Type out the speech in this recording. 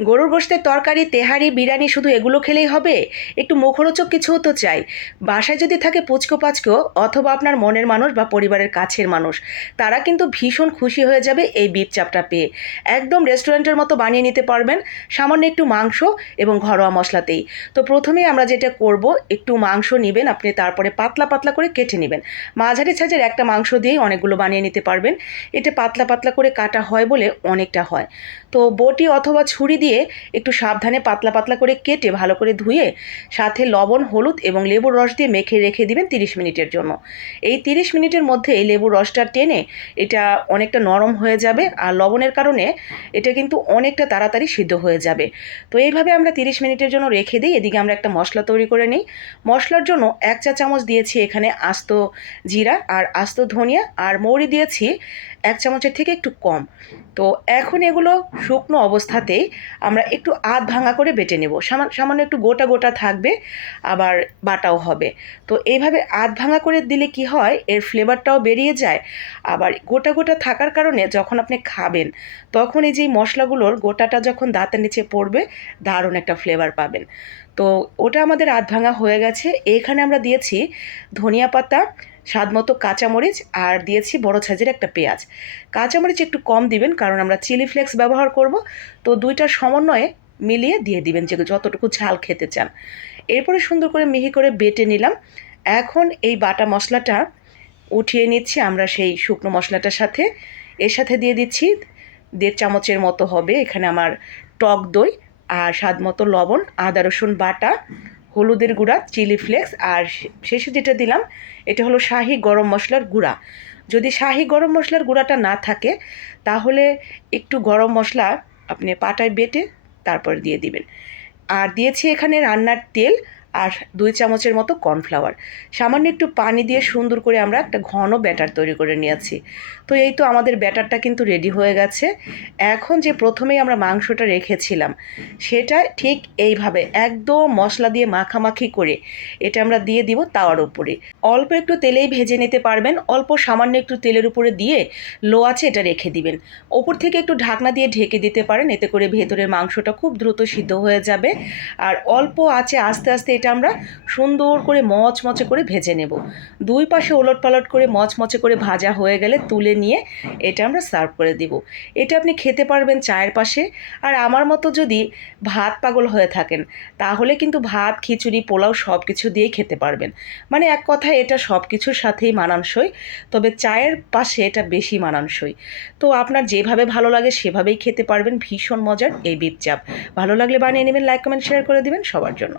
গরুর গোশতের তরকারি, তেহারি, বিরিয়ানি শুধু এগুলো খেলেই হবে? একটু মুখরোচক কিছুও তো চাই। বাসায় যদি থাকে পুচকো পাচকো, অথবা আপনার মনের মানুষ বা পরিবারের কাছের মানুষ, তারা কিন্তু ভীষণ খুশি হয়ে যাবে এই বিপ চাপটা পেয়ে। একদম রেস্টুরেন্টের মতো বানিয়ে নিতে পারবেন। সামান্য একটু মাংস এবং ঘরোয়া মশলাতেই। তো প্রথমেই আমরা যেটা করব, একটু মাংস নেবেন, আপনি তারপরে পাতলা পাতলা করে কেটে নেবেন। মাঝারি সাইজের একটা মাংস দিয়েই অনেকগুলো বানিয়ে নিতে পারবেন। এটা পাতলা পাতলা করে কাটা হয় বলে অনেকটা হয়। তো বটি অথবা ছুরি দিয়ে একটু সাবধানে পাতলা পাতলা করে কেটে ভালো করে ধুয়ে সাথে লবণ, হলুদ এবং লেবুর রস দিয়ে মেখে রেখে দিবেন তিরিশ মিনিটের জন্য। এই তিরিশ মিনিটের মধ্যে এই লেবুর রসটা টেনে এটা অনেকটা নরম হয়ে যাবে আর লবণের কারণে এটা কিন্তু অনেকটা তাড়াতাড়ি সিদ্ধ হয়ে যাবে। তো এইভাবে আমরা তিরিশ মিনিটের জন্য রেখে দিই, এদিকে আমরা একটা মশলা তৈরি করে নিই। মশলার জন্য এক চা চামচ দিয়েছি এখানে আস্ত জিরা আর আস্ত ধনিয়া আর মৌরি দিয়েছি এক চামচের থেকে একটু কম। তো এখন এগুলো শুকনো অবস্থাতেই আমরা একটু আধ ভাঙা করে বেটে নেব। সামান্য একটু গোটা গোটা থাকবে, আবার বাটাও হবে। তো এইভাবে আধ ভাঙা করে দিলে কি হয়, এর ফ্লেভারটাও বেরিয়ে যায়। আবার গোটা গোটা থাকার কারণে যখন আপনি খাবেন, তখন এই যে মশলাগুলোর গোটাটা যখন দাঁতের নিচে পড়বে, দারুণ একটা ফ্লেভার পাবেন। তো ওটা আমাদের আধ ভাঙা হয়ে গেছে। এখানে আমরা দিয়েছি ধনিয়া পাতা স্বাদ মতো কাঁচামরিচ আর দিয়েছি বড় সাইজের একটা পেঁয়াজ। কাঁচামরিচ একটু কম দিবেন, কারণ আমরা চিলি ফ্লেক্স ব্যবহার করব। তো দুইটার সমন্বয়ে মিলিয়ে দিয়ে দিবেন যে যতটুকু ঝাল খেতে চান। এরপরে সুন্দর করে মিহি করে বেটে নিলাম। এখন এই বাটা মশলাটা উঠিয়ে নিচ্ছি আমরা সেই শুকনো মশলাটার সাথে। এর সাথে দিয়ে দিচ্ছি দেড় চামচের মতো হবে এখানে আমার টক দই আর স্বাদ মতো লবণ, আদা, রসুন বাটা। হলুদের গুঁড়া, চিলি ফ্লেক্স, আর শেষে যেটা দিলাম, এটা হলো শাহি গরম মশলার গুঁড়া। যদি শাহি গরম মশলার গুঁড়াটা না থাকে, তাহলে একটু গরম মশলা আপনি পাটায় বেটে তারপর দিয়ে দিবেন। আর দিয়েছি এখানে রান্নার তেল আর দুই চামচের মতো কর্নফ্লাওয়ার। সামান্য একটু পানি দিয়ে সুন্দর করে আমরা একটা ঘন ব্যাটার তৈরি করে নিয়েছি। তো এই তো আমাদের ব্যাটারটা কিন্তু রেডি হয়ে গেছে। এখন যে প্রথমেই আমরা মাংসটা রেখেছিলাম, সেটা ঠিক এইভাবে একদম মশলা দিয়ে মাখামাখি করে এটা আমরা দিয়ে দিব তাওয়ার উপরে। অল্প একটু তেলেই ভেজে নিতে পারবেন, অল্প সামান্য একটু তেলের উপরে দিয়ে লো আছে এটা রেখে দিবেন। ওপর থেকে একটু ঢাকনা দিয়ে ঢেকে দিতে পারেন, এতে করে ভেতরের মাংসটা খুব দ্রুত সিদ্ধ হয়ে যাবে। আর অল্প আছে আস্তে আস্তে এটা আমরা সুন্দর করে মচমচে করে ভেজে নেব। দুই পাশে ওলট পালট করে মচমচে করে ভাজা হয়ে গেলে তুলে নিয়ে এটা আমরা সার্ভ করে দিব। এটা আপনি খেতে পারবেন চায়ের পাশে। আর আমার মতো যদি ভাত পাগল হয়ে থাকেন, তাহলে কিন্তু ভাত, খিচুড়ি, পোলাও সব কিছু দিয়েই খেতে পারবেন। মানে এক কথায় এটা সব কিছুর সাথেই মানানসই, তবে চায়ের পাশে এটা বেশি মানানসই। তো আপনার যেভাবে ভালো লাগে সেভাবেই খেতে পারবেন। ভীষণ মজার এই বিপচাপ ভালো লাগলে বানিয়ে নেবেন, লাইক, কমেন্ট, শেয়ার করে দিবেন সবার জন্য।